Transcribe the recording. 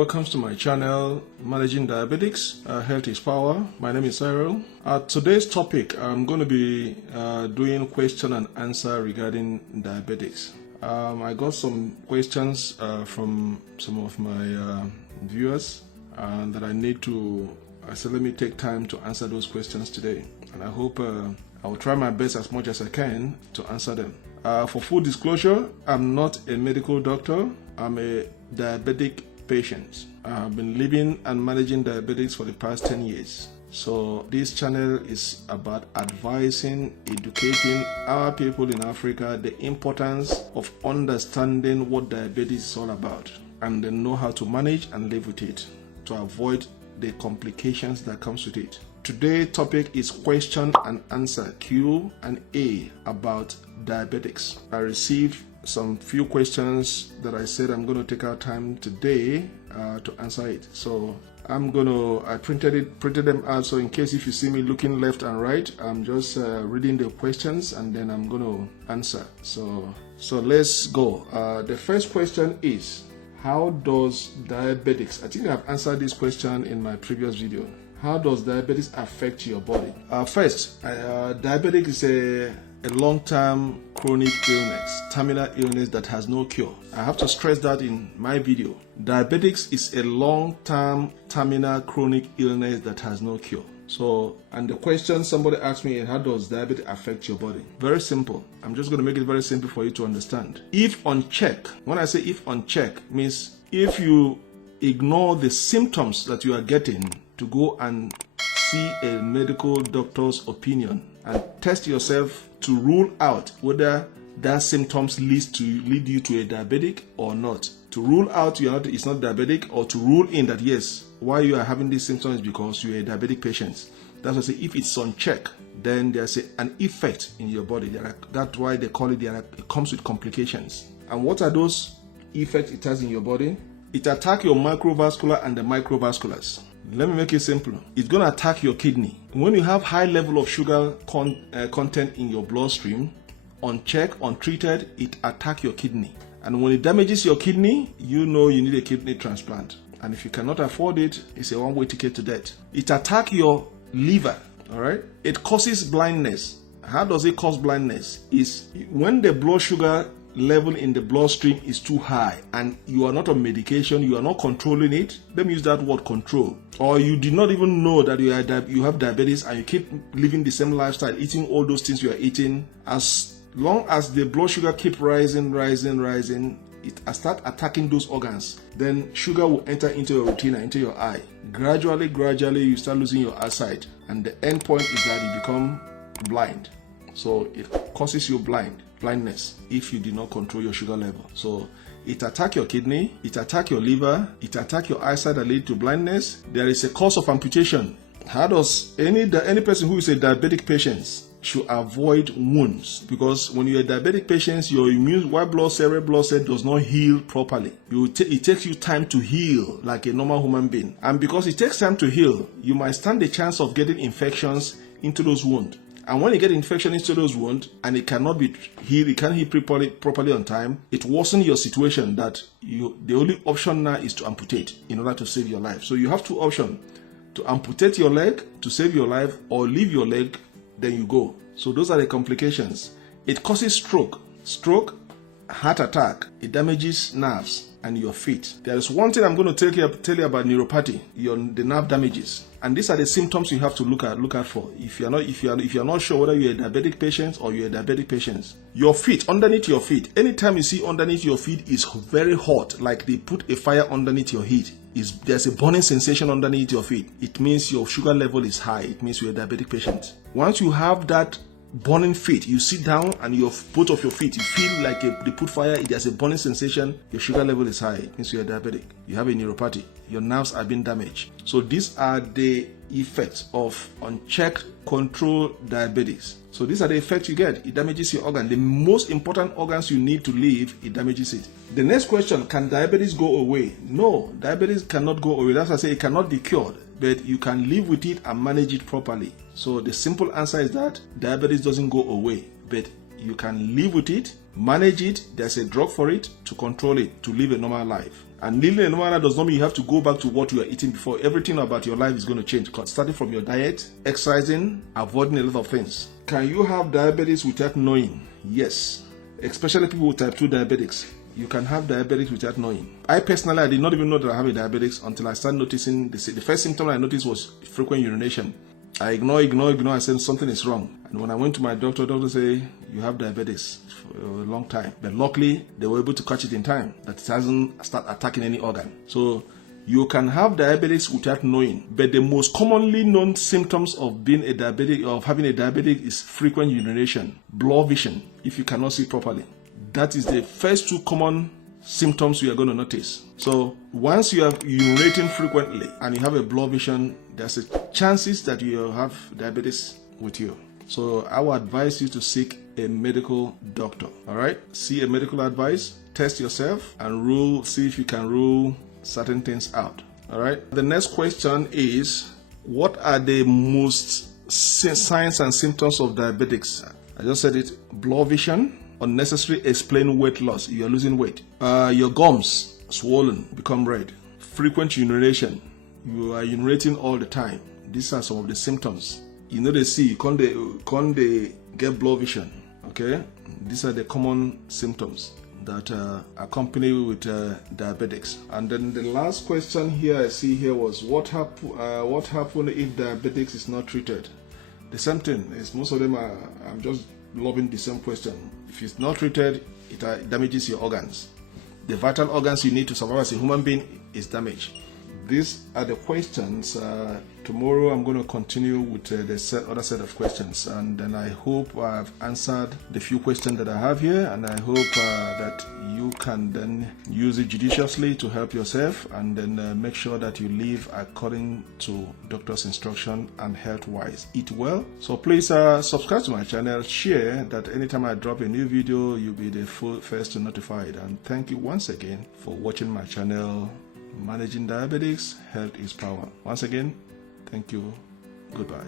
welcome to my channel, Managing Diabetics, Health is Power. My name is Cyril. Today's topic, I'm going to be doing question and answer regarding diabetics. I got some questions from some of my viewers that I need to, I said let me take time to answer those questions today. And I hope I will try my best as much as I can to answer them. For full disclosure, I'm not a medical doctor. I'm a diabetic patient. I've been living and managing diabetics for the past 10 years. So this channel is about advising, educating our people in Africa the importance of understanding what diabetes is all about, and then know how to manage and live with it to avoid the complications that comes with it. Today's topic is question and answer Q&A about diabetics. I received some few questions that I said I'm going to take our time today to answer it. So I printed them out, so in case if you see me looking left and right, I'm just reading the questions and then I'm going to answer. So let's go. The first question is, how does diabetics, I think I've answered this question in my previous video. How does diabetes affect your body? First, diabetic is a long-term chronic illness, terminal illness that has no cure. I have to stress that in my video. Diabetics is a long-term terminal chronic illness that has no cure. So, and the question somebody asked me, how does diabetes affect your body? Very simple. I'm just going to make it very simple for you to understand. If unchecked, when I say if unchecked, means if you ignore the symptoms that you are getting to go and see a medical doctor's opinion and test yourself to rule out whether that symptoms lead you to a diabetic or not. To rule out it's not diabetic, or to rule in that yes, why you are having these symptoms is because you're a diabetic patient. That's why I say if it's unchecked, then there's an effect in your body. That's why they call it, it comes with complications. And what are those effects it has in your body? It attacks your microvascular and the microvasculars. Let me make it simple. It's going to attack your kidney. When you have high level of sugar content in your bloodstream, unchecked, untreated, it attacks your kidney. And when it damages your kidney, you know you need a kidney transplant. And if you cannot afford it, it's a one-way ticket to death. It attacks your liver, all right? It causes blindness. How does it cause blindness? Is when the blood sugar level in the bloodstream is too high and you are not on medication, you are not controlling it. Let me use that word, control. Or you did not even know that you have diabetes and you keep living the same lifestyle, eating all those things you are eating. As long as the blood sugar keep rising, it start attacking those organs. Then sugar will enter into your retina, into your eye. Gradually, you start losing your eyesight. And the end point is that you become blind. So it causes you blindness if you did not control your sugar level. So it attacks your kidney, it attacks your liver, it attacks your eyesight that lead to blindness. There is a cause of amputation. How does any person who is a diabetic patient should avoid wounds? Because when you're a diabetic patient, your white blood cell, red blood cell does not heal properly. It takes you time to heal like a normal human being. And because it takes time to heal, you might stand the chance of getting infections into those wounds. And when you get infection into those wounds and it cannot be healed, it can't heal properly on time, it worsens your situation that the only option now is to amputate in order to save your life. So you have two options: to amputate your leg to save your life, or leave your leg, then you go. So those are the complications. It causes stroke, heart attack, it damages nerves and your feet. There is one thing I'm going to tell you about neuropathy, the nerve damages. And these are the symptoms you have to look out for. If you're not sure whether you're a diabetic patient or you're a diabetic patient. Your feet, underneath your feet, anytime you see underneath your feet is very hot, like they put a fire underneath your feet. There's a burning sensation underneath your feet. It means your sugar level is high. It means you're a diabetic patient. Once you have that burning feet, you sit down and both of your feet, you feel like they put fire, there's a burning sensation, your sugar level is high, it means you're diabetic. You have a neuropathy, your nerves are being damaged. So these are the effects of unchecked controlled diabetes. So these are the effects you get. It damages your organ. The most important organs you need to live, it damages it. The next question, can diabetes go away? No, diabetes cannot go away. That's why I say it cannot be cured, but you can live with it and manage it properly. So the simple answer is that diabetes doesn't go away, but you can live with it, manage it. There's a drug for it to control it, to live a normal life. And living a normal life does not mean you have to go back to what you were eating before. Everything about your life is going to change, starting from your diet, exercising, avoiding a lot of things. Can you have diabetes without knowing? Yes. Especially people with type 2 diabetics. You can have diabetes without knowing. I personally, I did not even know that I have a diabetes until I started noticing the first symptom I noticed was frequent urination. I ignore. I said something is wrong. And when I went to my doctor said, you have diabetes for a long time. But luckily, they were able to catch it in time, that it hasn't started attacking any organ. So you can have diabetes without knowing. But the most commonly known symptoms of being a diabetic, of having a diabetic, is frequent urination, blurred vision, if you cannot see properly. That is the first two common symptoms you are going to notice. So once you are urinating frequently and you have a blurred vision, there's a chances that you have diabetes with you. So I would advise you to seek a medical doctor. All right, see a medical advice, test yourself, and see if you can rule certain things out. All right. The next question is, what are the most signs and symptoms of diabetics? I just said it: blurred vision, unnecessary explained weight loss. You are losing weight. Your gums swollen, become red. Frequent urination. You are urinating all the time. These are some of the symptoms. You know, they see, can't they get blurred vision? Okay, these are the common symptoms that accompany with diabetics. And then the last question here I see here was, what happen if diabetics is not treated? The same thing is, most of them are, I'm just lobbing the same question. If it's not treated, it damages your organs. The vital organs you need to survive as a human being is damaged. These are the questions. Tomorrow I'm going to continue with the other set of questions, and then I hope I've answered the few questions that I have here, and I hope that you can then use it judiciously to help yourself, and then make sure that you live according to doctor's instruction and health-wise. Eat well. So please subscribe to my channel, share, that anytime I drop a new video, you'll be the first to notified. And thank you once again for watching my channel, Managing Diabetes, Health is Power. Once again, thank you. Goodbye.